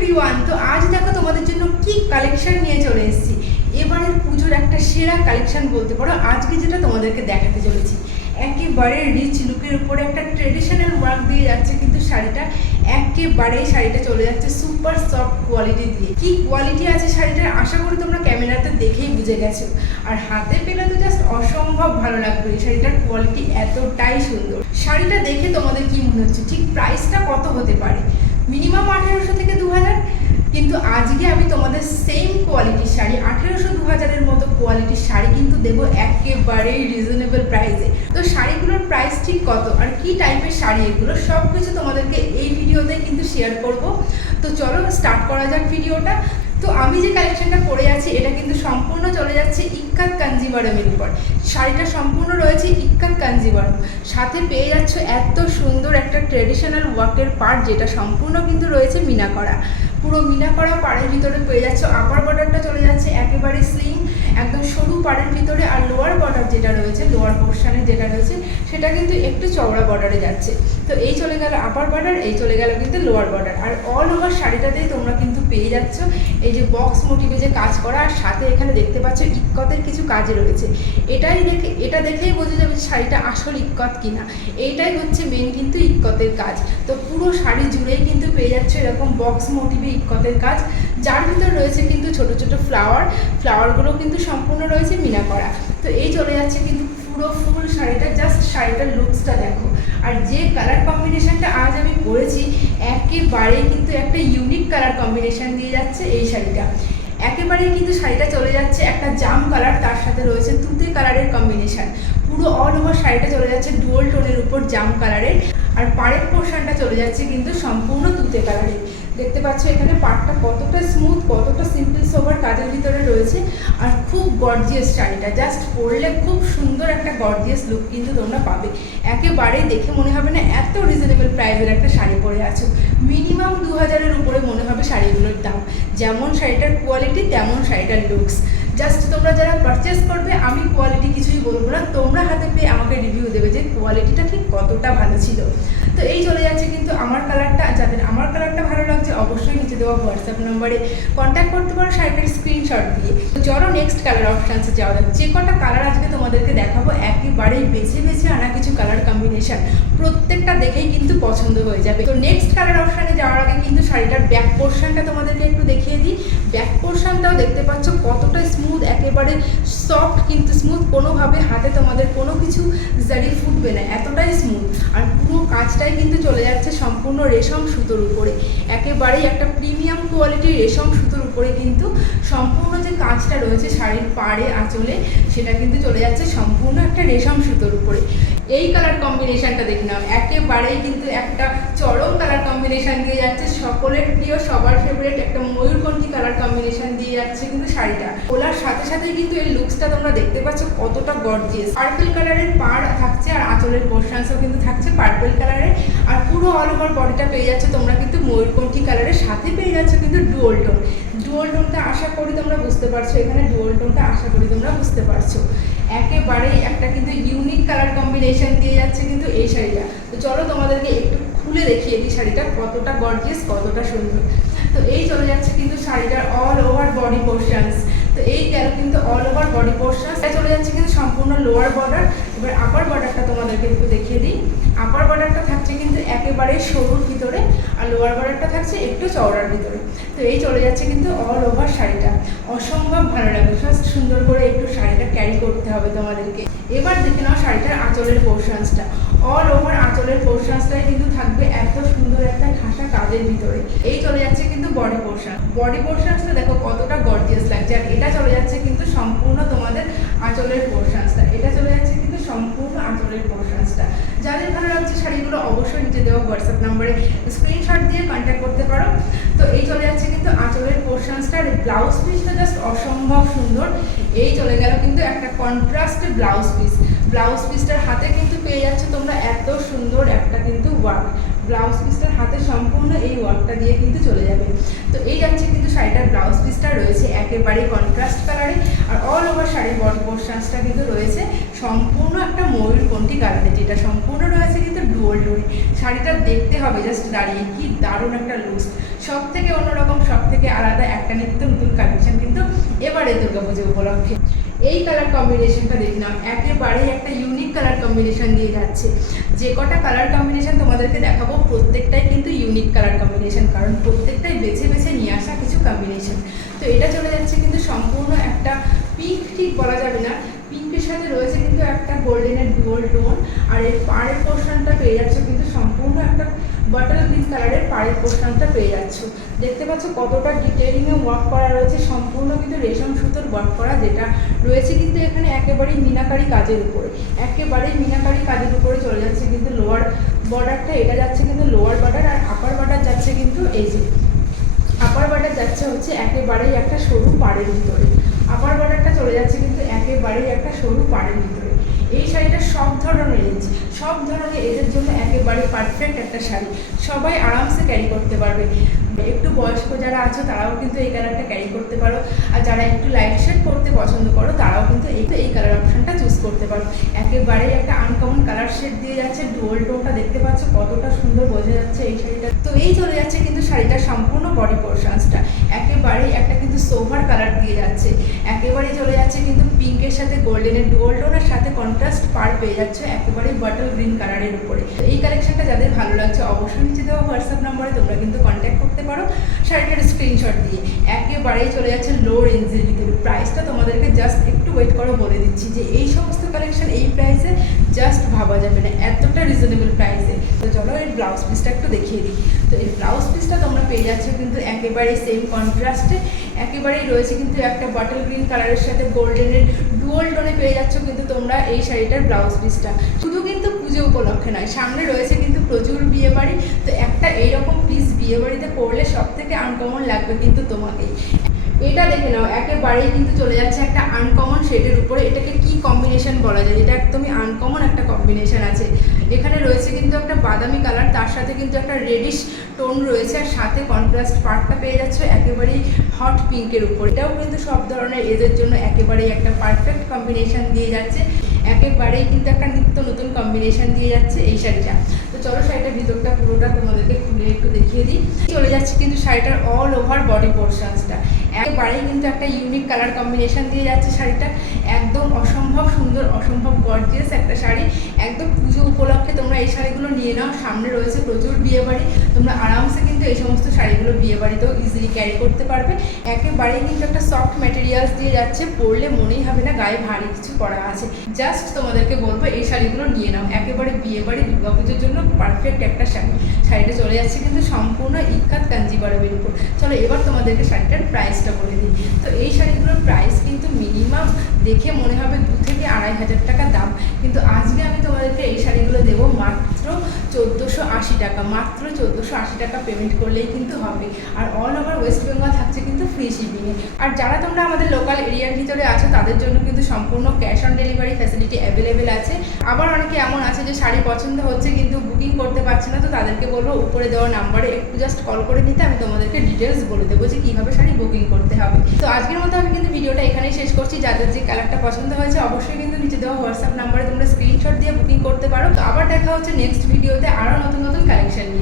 Everyone তো আজ দেখো তোমাদের জন্য কি কালেকশন নিয়ে চলে এসেছি। এবারের পুজোর একটা সেরা কালেকশন বলতে পারো, আজকে যেটা তোমাদেরকে দেখাতে চলেছি। একেবারে রিচ লুকের উপরে একটা ট্রেডিশনাল ওয়ার্ক দিয়ে যাচ্ছে কিন্তু শাড়িটা, একেবারে শাড়িটা চলে যাচ্ছে সুপার সফট কোয়ালিটি দিয়ে। কি কোয়ালিটি আছে শাড়িটার? আশা করি তোমরা ক্যামেরাতে দেখেই বুঝে গেছো। আর হাতে পেলে তো জাস্ট অসম্ভব ভালো লাগবে, এই শাড়িটার কোয়ালিটি এতটাই সুন্দর। শাড়িটা দেখে তোমাদের কি মনে হচ্ছে? ঠিক প্রাইসটা কত হতে পারে? মিনিমাম আঠেরোশো থেকে দু হাজার কিন্তু আজকে আমি তোমাদের সেম কোয়ালিটির শাড়ি, আঠেরোশো দু হাজারের মতো কোয়ালিটির শাড়ি কিন্তু দেবো একেবারেই রিজনেবল প্রাইসে তো শাড়িগুলোর প্রাইস ঠিক কত আর কি টাইপের শাড়ি এগুলো সব কিছু তোমাদেরকে এই ভিডিওতে কিন্তু শেয়ার করব। তো চলো স্টার্ট করা যাক ভিডিওটা তো আমি যে কালেকশনটা পরে ইক্কাত কাঞ্জিবারমের শাড়িটা সম্পূর্ণ রয়েছে ইক্কান কাঞ্জিবারম সাথে পেয়ে যাচ্ছ এত সুন্দর একটা ট্রেডিশনাল ওয়ার্কের পার্ট যেটা সম্পূর্ণ কিন্তু রয়েছে মিনা করা পুরো মিনা করা পাড়ের ভিতরে পেয়ে যাচ্ছ। আপার বর্ডারটা চলে যাচ্ছে একেবারে স্লিম পাড়ের ভিতরে আর লোয়ার বর্ডার যেটা রয়েছে লোয়ার পোর্শনে যেটা রয়েছে, সেটা কিন্তু একটু চওড়া বর্ডারে যাচ্ছে। তো এই চলে গেল আপার বর্ডার এই চলে গেল কিন্তু লোয়ার বর্ডার আর অল ওভার শাড়িটাতেই তোমরা কিন্তু পেয়ে যাচ্ছ এই যে বক্স মোটিভে যে কাজ করা, আর সাথে এখানে দেখতে পাচ্ছ ইক্কতের কিছু কাজ রয়েছে। এটাই দেখে, এটা দেখেই বোঝা যাবে শাড়িটা আসল ইক্কত কিনা। এইটাই হচ্ছে মেন কিন্তু ইক্কতের কাজ। তো পুরো শাড়ি জুড়েই কিন্তু পেয়ে যাচ্ছে এরকম বক্স মোটিভে ইক্কতের কাজ। যার ভিতর রয়েছে কিন্তু ছোট ছোট ফ্লাওয়ার ফ্লাওয়ারগুলো কিন্তু সম্পূর্ণ রয়েছে মিনা করা। তো এই চলে যাচ্ছে কিন্তু পুরো ফুল শাড়িটা জাস্ট শাড়িটার লুকসটা দেখো। আর যে কালার কম্বিনেশনটা আজ আমি পরেছি একেবারেই কিন্তু একটা ইউনিক কালার কম্বিনেশন দিয়ে যাচ্ছে এই শাড়িটা। একেবারেই কিন্তু শাড়িটা চলে যাচ্ছে একটা জাম কালার তার সাথে রয়েছে তুতে কালারের কম্বিনেশন পুরো অল ওভার শাড়িটা চলে যাচ্ছে ডুয়াল টোনের উপর জাম কালারের আর পাড়ের পোর্শনটা চলে যাচ্ছে কিন্তু সম্পূর্ণ তুতে কালারের দেখতে পাচ্ছ এখানে পাটটা কতটা স্মুথ কতটা সিম্পল সোভার কাজের ভিতরে রয়েছে। আর খুব গর্জিয়াস শাড়িটা। জাস্ট পরলে খুব সুন্দর একটা গর্জিয়াস লুক কিন্তু তোমরা পাবে। একেবারেই দেখে মনে হবে না এত রিজনেবল প্রাইসের একটা শাড়ি পরে আছো। মিনিমাম দু হাজারের উপরে মনে হবে শাড়িগুলোর দাম। যেমন শাড়িটার কোয়ালিটি তেমন শাড়িটার লুকস জাস্ট তোমরা যারা পারচেস করবে, আমি কোয়ালিটি কিছুই বলব না। তোমরা হাতে পেয়ে আমাকে রিভিউ দেবে যে কোয়ালিটিটা ঠিক কতটা ভালো ছিল। তো এই চলে যাচ্ছে কিন্তু আমার কালারটা যাদের আমার কালারটা ভালো লাগছে, অবশ্যই নিচে দেওয়া হোয়াটসঅ্যাপ নম্বরে কন্ট্যাক্ট করতে পারো শাড়িটার স্ক্রিনশট দিয়ে। তো চলো নেক্সট কালার অপশানসে যাওয়া যাক। যে কটা কালার আজকে তোমাদেরকে দেখাবো, একেবারেই বেছে বেছে আনা কিছু কালার কম্বিনেশন প্রত্যেকটা দেখেই কিন্তু পছন্দ হয়ে যাবে। তো নেক্সট কালার অপশানে যাওয়ার আগে কিন্তু শাড়িটার ব্যাক পোর্শনটা তোমাদেরকে একটু দেখিয়ে দিই। ব্যাক পোর্শনটাও দেখতে পাচ্ছ, কতটা স্মুথ একেবারে সফট কিন্তু স্মুথ কোনোভাবে হাতে তোমাদের কোনো কিছু জারি ফুটবে না, এতটাই স্মুথ আর পুরো কাজটাই কিন্তু চলে যাচ্ছে সম্পূর্ণ রেশম সুতোর উপরে। একেবারেই একটা প্রিমিয়াম কোয়ালিটির রেশম সুতোর উপরে কিন্তু সম্পূর্ণ যে কাজটা রয়েছে শাড়ির পাড়ে, আঁচলে, সেটা কিন্তু চলে যাচ্ছে সম্পূর্ণ একটা রেশম সুতোর উপরে। এই কালার কম্বিনেশনটা দেখে নাও একেবারেই কিন্তু একটা চরম কালার কম্বিনেশন দিয়ে যাচ্ছে। সকলের প্রিয়, সবার ফেভারিট একটা ময়ূরকণ্ঠী কালার কম্বিনেশন দিয়ে যাচ্ছে কিন্তু শাড়িটা। ওলার সাথে সাথে কিন্তু এই লুকসটা তোমরা দেখতে পাচ্ছ কতটা গর্জিয়াস পার্পল কালারের পাড় থাকছে আর আঁচলের পোর্শনসও কিন্তু থাকছে পার্পল কালারের আর পুরো অল ওভার বডিটা পেয়ে যাচ্ছে তোমরা কিন্তু ময়ূরকণ্ঠী কালারের সাথে পেয়ে যাচ্ছে কিন্তু ডুয়াল টোন করি তোমরা বুঝতে পারছ, এখানে ডুয়াল টোনটা আশা করি তোমরা বুঝতে পারছ। একেবারেই একটা কিন্তু ইউনিক কালার কম্বিনেশন দিয়ে যাচ্ছে কিন্তু এই শাড়িটা। তো চলো তোমাদেরকে একটু খুলে দেখিয়ে দিই শাড়িটা কতটা গর্জিয়াস কতটা সুন্দর। তো এই চলে যাচ্ছে কিন্তু শাড়িটার অল ওভার বডি পোর্শনস তো এই গেল কিন্তু অল ওভার বডি পোর্শন এটা চলে যাচ্ছে কিন্তু সম্পূর্ণ লোয়ার বর্ডার এবার আপার বর্ডারটা তোমাদেরকে একটু দেখিয়ে দিই। আপার বর্ডারটা থাকছে কিন্তু একেবারে সরুর ভিতরে আর লোয়ার বর্ডারটা থাকছে একটু চওড়ার ভিতরে। তো এই চলে যাচ্ছে কিন্তু অল ওভার শাড়িটা। অসম্ভব ভালো লাগবে। ফার্স্ট সুন্দর করে একটু শাড়িটা ক্যারি করতে হবে তোমাদেরকে। এবার দেখে নাও শাড়িটার আঁচলের পোর্শনসটা অল ওভার আঁচলের পোর্শনসটাই কিন্তু থাকবে এত সুন্দর একটা ঠাসা কাজের ভিতরে। এই চলে যাচ্ছে কিন্তু বডি পোর্শন বডি পোর্শনসটা দেখো কতটা গর্জিয়াস লাগছে। আর এটা চলে যাচ্ছে কিন্তু সম্পূর্ণ তোমাদের আঁচলের পোর্শনসটা এটা চলে যাচ্ছে কিন্তু সম্পূর্ণ আঁচলের পোর্শনসটা যাদের ভালো লাগছে শাড়িগুলো অবশ্যই নিচে দেওয়া হোয়াটসঅ্যাপ নাম্বারে স্ক্রিনশট দিয়ে কন্ট্যাক্ট করতে পারো। তো এই চলে যাচ্ছে কিন্তু আঁচলের পোর্শনসটা আর ব্লাউজ পিসটা জাস্ট অসম্ভব সুন্দর। এই চলে গেল কিন্তু একটা কন্ট্রাস্ট ব্লাউজ পিস ব্লাউজ পিসটার হাতে কিন্তু পেয়ে যাচ্ছে তোমরা এত সুন্দর একটা কিন্তু ওয়ার্ক ব্লাউজ পিসটার হাতে সম্পূর্ণ এই ওয়ার্কটা দিয়ে কিন্তু চলে যাবে। তো এই যাচ্ছে কিন্তু শাড়িটার ব্লাউজ পিসটা রয়েছে একেবারে কন্ট্রাস্ট কালারে আর অল ওভার শাড়ির বডি পোর্শনসটা কিন্তু রয়েছে। সম্পূর্ণ একটা ময়ূরকণ্ঠী কালারে যেটা সম্পূর্ণ ডোরি শাড়িটা দেখতে হবে জাস্ট দাঁড়িয়ে, কি দারুণ একটা লুকস সব থেকে অন্যরকম সব থেকে আলাদা একটা নিত্য নতুন কালেকশন কিন্তু এবারে দুর্গাপুজো উপলক্ষে। এই কালার কম্বিনেশনটা দেখলাম, একেবারেই একটা ইউনিক কালার কম্বিনেশন দিয়ে যাচ্ছে। যে কটা কালার কম্বিনেশন তোমাদেরকে দেখাবো, প্রত্যেকটাই কিন্তু ইউনিক কালার কম্বিনেশন কারণ প্রত্যেকটাই বেছে বেছে নিয়ে আসা কিছু কম্বিনেশন তো এটা চলে যাচ্ছে কিন্তু সম্পূর্ণ একটা পিঙ্ক ঠিক বলা যাবে না। সাথে রয়েছে কিন্তু একটা গোল্ডেনের ডুয়াল টোন আর এর পাড়ের পোর্শনটা পেয়ে যাচ্ছে কিন্তু সম্পূর্ণ একটা বাটার গ্রিন কালারের পাড়ের পোর্শনটা পেয়ে যাচ্ছ। দেখতে পাচ্ছ কতটা ডিটেলিংয়ে ওয়ার্ক করা রয়েছে, সম্পূর্ণ কিন্তু রেশম সুতোর ওয়ার্ক করা যেটা রয়েছে কিন্তু এখানে একেবারেই মিনাকারি কাজের উপরে। একেবারেই মিনাকারি কাজের উপরে চলে যাচ্ছে কিন্তু লোয়ার বর্ডারটা এটা যাচ্ছে কিন্তু লোয়ার বর্ডার আর আপার বর্ডার যাচ্ছে কিন্তু এই যে। আপার বর্ডার যাচ্ছে হচ্ছে একেবারেই একটা সরু পাড়ের ভিতরে। আপার বর্ডারটা চলে যাচ্ছে কিন্তু একেবারেই একটা সরু পাড়ের ভিতরে। এই শাড়িটা সব ধরনের এজ সব ধরনের এজের জন্য একেবারে পারফেক্ট একটা শাড়ি। সবাই আরামসে ক্যারি করতে পারবে। একটু বয়স্ক যারা আছো, তারাও কিন্তু এই কালারটা ক্যারি করতে পারো। আর যারা একটু লাইট শেড পরতে পছন্দ করো, তারাও কিন্তু এই এই কালার অপশনটা চুজ করতে পারো। একেবারেই একটা আনকমন কালার শেড দিয়ে যাচ্ছে ডুয়াল টোনটা দেখতে পাচ্ছ, কতটা সুন্দর বোঝা যাচ্ছে এই শাড়িটা। তো এই চলে যাচ্ছে কিন্তু শাড়িটার সম্পূর্ণ বডি পোর্শনসটা একেবারেই একটা কিন্তু সোভার কালার দিয়ে যাচ্ছে। একেবারেই চলে যাচ্ছে কিন্তু পিঙ্কের সাথে গোল্ডেনের ডুয়াল টোনের সাথে কন্ট্রাস্ট পার পেয়ে যাচ্ছে একেবারেই বটল গ্রিন কালারের উপরে। এই কালেকশনটা যাদের ভালো লাগছে অবশ্যই নিচে দেওয়া হোয়াটসঅ্যাপ নম্বরে তোমরা কিন্তু কন্ট্যাক্ট করতে পারো। শাড়িটার স্ক্রিনশট দিয়ে। একেবারেই চলে যাচ্ছে লো রেঞ্জের ভিতরে। প্রাইসটা তোমাদেরকে জাস্ট একটু ওয়েট করো বলে দিচ্ছি যে এই সমস্ত কালেকশন এই প্রাইসে জাস্ট ভাবা যাবে না, এতটা রিজনেবল প্রাইসে তো চলো এই ব্লাউজ পিসটা একটু দেখিয়ে দিই। তো এই ব্লাউজ পিসটা তোমরা পেয়ে যাচ্ছ কিন্তু একেবারে সেম কন্ট্রাস্টে একেবারেই রয়েছে, কিন্তু একটা বটল গ্রিন কালারের সাথে গোল্ডেনের ডুয়াল টোনে পেয়ে যাচ্ছ কিন্তু তোমরা এই শাড়িটার ব্লাউজ পিসটা শুধু কিন্তু পুজো উপলক্ষে নয়, সামনে রয়েছে কিন্তু প্রচুর বিয়ে বাড়ি। তো একটা এইরকম পিস বিয়ে বাড়িতে পরলে সব থেকে আনকমন লাগবে কিন্তু তোমাকেই এটা দেখে নাও, একেবারেই কিন্তু চলে যাচ্ছে একটা আনকমন শেডের উপরে। এটাকে কি কম্বিনেশন বলা যায়? এটা একদমই আনকমন একটা কম্বিনেশন আছে। এখানে বাদামি কালার, তার সাথে কিন্তু একটা রেডিশ টোন রয়েছে আর সাথে কন্ট্রাস্ট পার্টটা পেয়ে যাচ্ছে একেবারেই হট পিঙ্কের উপর। এটাও কিন্তু সব ধরনের এদের জন্য একেবারেই একটা পারফেক্ট কম্বিনেশন দিয়ে যাচ্ছে। একেবারেই কিন্তু একটা নিত্য নতুন কম্বিনেশন দিয়ে যাচ্ছে এই শাড়িটা। তো চলো শাড়িটার ভিতরটা পুরোটা তোমাদেরকে খুলে একটু দেখিয়ে দিই। চলে যাচ্ছে কিন্তু শাড়িটার অল ওভার বডি পোর্শনসটা একেবারেই কিন্তু একটা ইউনিক কালার কম্বিনেশন দিয়ে যাচ্ছে শাড়িটা। একদম অসম্ভব সুন্দর, অসম্ভব গর্জিয়াস একটা শাড়ি। উপলক্ষে তোমরা এই শাড়িগুলো নিয়ে নাও। সামনে রয়েছে প্রচুর বিয়ে বাড়ি তোমরা আরামসে কিন্তু এই সমস্ত শাড়িগুলো বিয়ে বাড়িতেও ইজিলি ক্যারি করতে পারবে। একেবারে কিন্তু একটা সফট ম্যাটেরিয়ালস দিয়ে যাচ্ছে, পরলে মনেই হবে না, গায়ে ভারী কিছু করা আছে। জাস্ট তোমাদেরকে বলব, এই শাড়িগুলো নিয়ে নাও। একেবারে বিয়ে বাড়ি দুর্গাপুজোর জন্য পারফেক্ট একটা শাড়ি। শাড়িটা চলে যাচ্ছে কিন্তু সম্পূর্ণ ইক্কাত কাঞ্জিবারবের উপর চলো, এবার তোমাদেরকে শাড়িটার প্রাইসটা বলে দিই। তো এই শাড়িগুলোর প্রাইস কিন্তু মিনিমাম দেখে মনে হবে দু থেকে আড়াই হাজার টাকা দাম। কিন্তু আজকে আমি তোমাদেরকে এই শাড়িগুলো দেবো মাত্র টাকা, মাত্র চোদ্দোশো আশি টাকা পেমেন্ট করলেই কিন্তু হবে। আর অল ওভার ওয়েস্ট বেঙ্গল থাকছে কিন্তু ফ্রি শিপিংয়ে আর যারা তোমরা আমাদের লোকাল এরিয়ার ভিতরে আছো, তাদের জন্য কিন্তু সম্পূর্ণ cash on delivery facility available আছে। আবার অনেকে এমন আছে যে শাড়ি পছন্দ হচ্ছে কিন্তু বুকিং করতে পারছে না, তো তাদেরকে বলব উপরে দেওয়া নাম্বারে একটু জাস্ট কল করে নিতে, আমি তোমাদেরকে ডিটেলস বলে দেবো যে কীভাবে শাড়ি বুকিং করতে হবে। তো আজকের মতো আমি কিন্তু ভিডিওটা এখানেই শেষ করছি। যাদের যে কালারটা পছন্দ হয়েছে, অবশ্যই কিন্তু নিচে দেওয়া হোয়াটসঅ্যাপ নাম্বারে তোমরা স্ক্রিনশট দিয়ে বুকিং করতে পারো। তো আবার দেখা হচ্ছে নেক্সট ভিডিওতে আরও নতুন নতুন কালেকশন নিয়ে